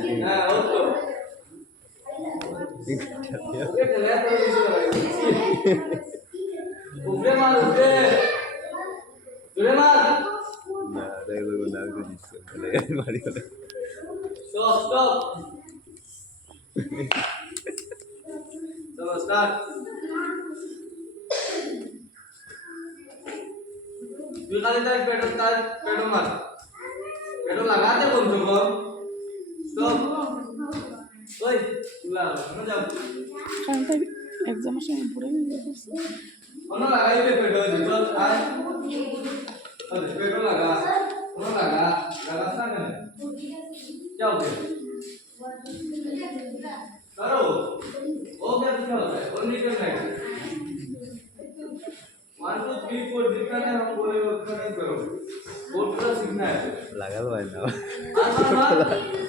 हाँ वो तो ओके चला तो इसे ऊपर मार मार ना देखो वो नाक से जिससे चले मारी वाले स्टॉप चलो स्टार्ट तू खाली पेट्रोल मार पेट्रोल लगा दे बंद कर स्टॉप ओए तुला ना जा কারণ এক্সামের সময় পড়ে ono lagai पे पेट्रोल चल आए अरे पेट्रोल लगा ono लगा sana जाओ करो वो क्या होता है ओनली करना है 1 2 3 4 जितना है हम बोले उतना नहीं करो बोर्ड पूरा सीखना है लगा लो है ना हाँ